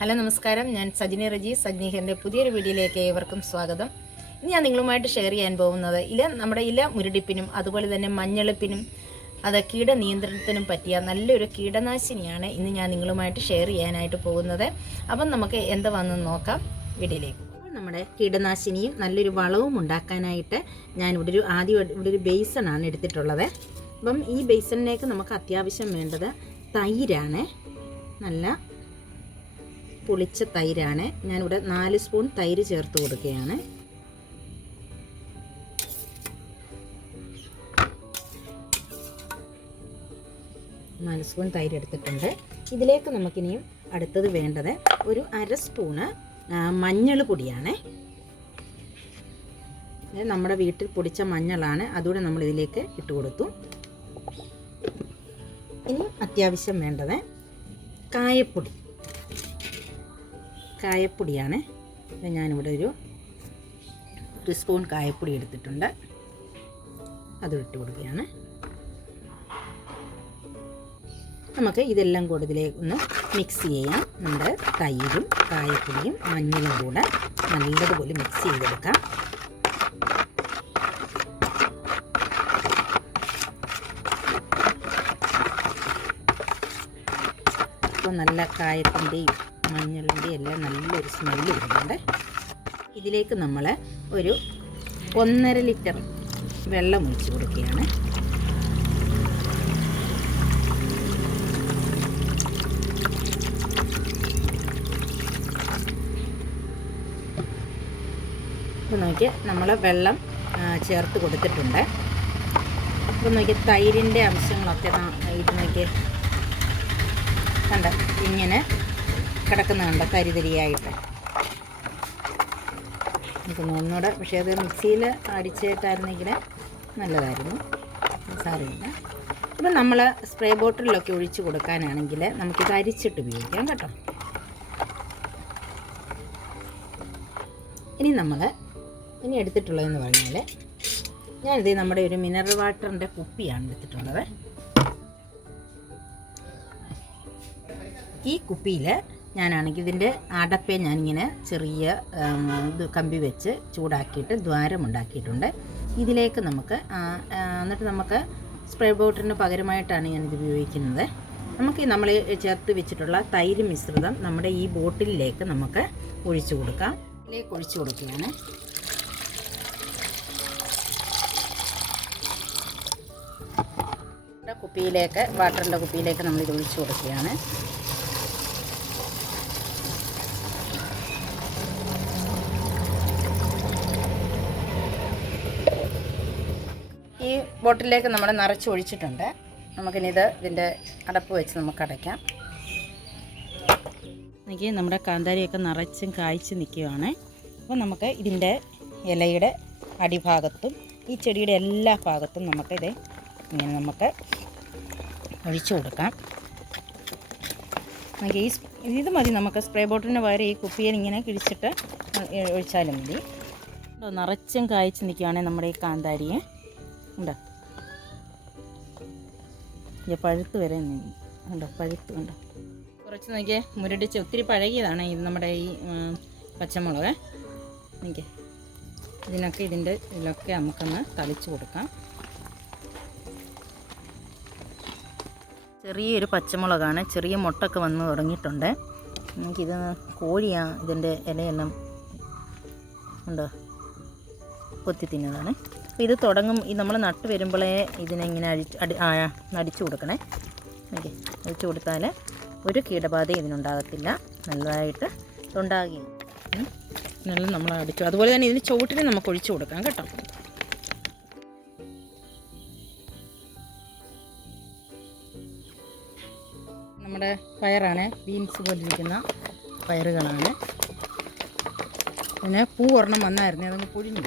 Hello നമസ്കാരം. ഞാൻ സജിനി റജി. സജ്നീഹറിന്റെ പുതിയൊരു വീഡിയോയിലേക്ക് ഏവർക്കും സ്വാഗതം. ഇനി ഞാൻ നിങ്ങളുമായിട്ട് ഷെയർ ചെയ്യാൻ പോകുന്നത് ഇല നമ്മുടെ ഇല മുരടിപ്പിനും അതുപോലെ തന്നെ മഞ്ഞളിപ്പിനും അത് കീട നിയന്ത്രണത്തിനും പറ്റിയ നല്ലൊരു കീടനാശിനിയാണ് ഇന്ന് ഞാൻ നിങ്ങളുമായിട്ട് ഷെയർ ചെയ്യാനായിട്ട് പോകുന്നത്. അപ്പം നമുക്ക് എന്താ വന്നു നോക്കാം വീഡിയോയിലേക്ക്. നമ്മുടെ കീടനാശിനിയും നല്ലൊരു വളവും ഉണ്ടാക്കാനായിട്ട് ഞാൻ ഇവിടെ ഒരു ആദ്യം ഇവിടെ ഒരു ബേസണാണ് എടുത്തിട്ടുള്ളത്. അപ്പം ഈ ബേസണിലേക്ക് നമുക്ക് അത്യാവശ്യം വേണ്ടത് തൈരാണ്. നല്ല പുളിച്ച തൈരാണ്. ഞാനിവിടെ നാല് സ്പൂൺ തൈര് ചേർത്ത് കൊടുക്കുകയാണ്. നാല് സ്പൂൺ തൈര് എടുത്തിട്ടുണ്ട്. ഇതിലേക്ക് നമുക്കിനിയും അടുത്തത് വേണ്ടത് ഒരു അര സ്പൂണ് മഞ്ഞൾ പൊടിയാണ്. നമ്മുടെ വീട്ടിൽ പൊടിച്ച മഞ്ഞളാണ്. അതുകൂടെ നമ്മൾ ഇതിലേക്ക് ഇട്ട് കൊടുത്തു. ഇനി അത്യാവശ്യം വേണ്ടത് കായപ്പൊടി. കായപ്പൊടിയാണ്. അപ്പം ഞാനിവിടെ ഒരു ഒരു സ്പൂൺ കായപ്പൊടി എടുത്തിട്ടുണ്ട്. അത് ഇട്ട് കൊടുക്കുകയാണ്. നമുക്ക് ഇതെല്ലാം കൂടെ ഒന്ന് മിക്സ് ചെയ്യാം. നമ്മുടെ തൈരും കായപ്പൊടിയും മഞ്ഞളും കൂടെ നല്ലതുപോലെ മിക്സ് ചെയ്തെടുക്കാം. അപ്പോൾ നല്ല കായത്തിന്റെയും മഞ്ഞളിന്റെ എല്ലാം നല്ലൊരു സ്മെല്ല് വരുന്നുണ്ട്. ഇതിലേക്ക് നമ്മൾ ഒരു ഒന്നര ലിറ്റർ വെള്ളം ഒഴിച്ച് കൊടുക്കുകയാണ്. ഇപ്പം നോക്കി നമ്മൾ വെള്ളം ചേർത്ത് കൊടുത്തിട്ടുണ്ട്. അപ്പോൾ നോക്കി തൈരിന്റെ അംശങ്ങളൊക്കെ ഇത് നോക്കി കണ്ട? ഇങ്ങനെ കിടക്കുന്ന കണ്ട തരിതരിയായിട്ട് എനിക്ക് ഒന്നുകൂടെ പക്ഷേ അത് മിക്സിയിൽ അടിച്ചിട്ടായിരുന്നെങ്കിൽ നല്ലതായിരുന്നു. സാരമില്ല. ഇപ്പം നമ്മൾ സ്പ്രേ ബോട്ടിലൊക്കെ ഒഴിച്ച് കൊടുക്കാനാണെങ്കിൽ നമുക്ക് അരിച്ചിട്ട് ഉപയോഗിക്കാം കേട്ടോ. ഇനി നമ്മൾ ഇനി എടുത്തിട്ടുള്ളതെന്ന് പറഞ്ഞാൽ ഞാനിത് നമ്മുടെ ഒരു മിനറൽ വാട്ടറിന്റെ കുപ്പിയാണ് എടുത്തിട്ടുള്ളത്. ഈ കുപ്പിയിൽ ഞാനാണെങ്കിൽ ഇതിന്റെ അടപ്പെ ഞാനിങ്ങനെ ചെറിയ ഇത് കമ്പി വെച്ച് ചൂടാക്കിയിട്ട് ദ്വാരമുണ്ടാക്കിയിട്ടുണ്ട്. ഇതിലേക്ക് നമുക്ക് എന്നിട്ട് നമുക്ക് സ്പ്രേ ബോട്ടിന് പകരമായിട്ടാണ് ഞാനിത് ഉപയോഗിക്കുന്നത്. നമുക്ക് നമ്മൾ ചേർത്ത് വെച്ചിട്ടുള്ള തൈര് മിശ്രിതം നമ്മുടെ ഈ ബോട്ടിലേക്ക് നമുക്ക് ഒഴിച്ചു കൊടുക്കാം. ഇതിലേക്ക് ഒഴിച്ചു കൊടുക്കുകയാണ്. കുപ്പിയിലേക്ക് വാട്ടറിന്റെ കുപ്പിയിലേക്ക് നമ്മൾ ഇത് ഒഴിച്ചു കൊടുക്കുകയാണ്. ഈ ബോട്ടിലേക്ക് നമ്മൾ നിറച്ച് ഒഴിച്ചിട്ടുണ്ട്. നമുക്കിനി ഇത് ഇതിന്റെ അടപ്പ് വെച്ച് നമുക്ക് അടയ്ക്കാം. എനിക്ക് നമ്മുടെ കാന്താരിയൊക്കെ നിറച്ചും കായ്ച്ച് നിൽക്കുകയാണ്. അപ്പോൾ നമുക്ക് ഇതിന്റെ ഇലയുടെ അടിഭാഗത്തും ഈ ചെടിയുടെ എല്ലാ ഭാഗത്തും നമുക്ക് ഇത് ഇങ്ങനെ നമുക്ക് ഒഴിച്ചു കൊടുക്കാം. നമുക്ക് ഈ ഇത് മതി നമുക്ക് സ്പ്രേ ബോട്ടിന് പകരം ഈ കുപ്പിയിൽ ഇങ്ങനെ കിഴിച്ചിട്ട് ഒഴിച്ചാലും മതി. നിറച്ചും കായ്ച്ച് നിൽക്കുകയാണെങ്കിൽ നമ്മുടെ ഈ കാന്താരിയെ. ഉണ്ടോ? പഴുത്ത് വരെ ഉണ്ടോ? പഴുത്ത് ഉണ്ടോ? കുറച്ച് നോക്കിയേ മുരടിച്ച് ഒത്തിരി പഴകിയതാണ് ഇത് നമ്മുടെ ഈ പച്ചമുളക്. നോക്കിയേ ഇതിനൊക്കെ ഇതിന്റെ ഇതിലൊക്കെ നമുക്കൊന്ന് തളിച്ച് കൊടുക്കാം. ചെറിയൊരു പച്ചമുളകാണ് ചെറിയ മുട്ടൊക്കെ വന്ന് തുടങ്ങിയിട്ടുണ്ട്. നമുക്കിത് കോഴിയാണ് ഇതിന്റെ ഇലയെല്ലാം ഉണ്ടോ? കൊത്തി തിന്നതാണ്. അപ്പോൾ ഇത് തുടങ്ങും ഇത് നമ്മൾ നട്ട് വരുമ്പോഴേ ഇതിനെങ്ങനെ അഴിച്ച് അടി അടിച്ചു കൊടുക്കണേ. ഓക്കെ അടിച്ചു കൊടുത്താൽ ഒരു കീടബാധ ഇതിനുണ്ടാകത്തില്ല. നല്ലതായിട്ട് ഉണ്ടാകുകയും നല്ല നമ്മൾ അടിച്ചു അതുപോലെ തന്നെ ഇതിന് ചുവട്ടിന് നമുക്ക് ഒഴിച്ചു കൊടുക്കാം കേട്ടോ. നമ്മുടെ പയറാണ് ബീൻസ് പോലിരിക്കുന്ന പയറുകളാണ്. പിന്നെ പൂ ഒരെണ്ണം വന്നായിരുന്നു അതങ്ങ് പൊഴിഞ്ഞു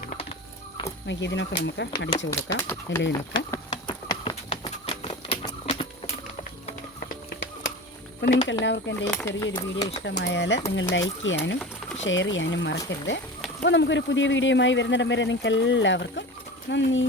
പോയി നമുക്ക് ഇതിനൊക്കെ നമുക്ക് അടിച്ചു കൊടുക്കാം ഇലയിലൊക്കെ. അപ്പോൾ നിങ്ങൾക്ക് എല്ലാവർക്കും എന്റെ ഈ ചെറിയൊരു വീഡിയോ ഇഷ്ടമായാൽ നിങ്ങൾ ലൈക്ക് ചെയ്യാനും ഷെയർ ചെയ്യാനും മറക്കരുത്. അപ്പോൾ നമുക്കൊരു പുതിയ വീഡിയോയുമായി വരുന്നിടം വരെ നിങ്ങൾക്ക് എല്ലാവർക്കും നന്ദി.